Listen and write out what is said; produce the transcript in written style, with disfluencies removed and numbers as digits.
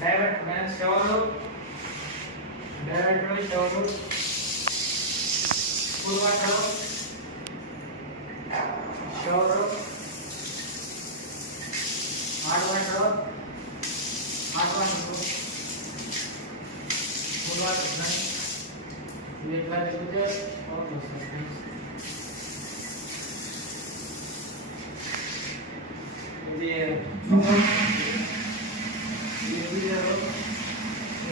divert man shower divert shower పూర్వాటం shower ఆడవాటం ఆడవాటం పూర్వాటం ये इतना लिखते और हो सकते हैं ये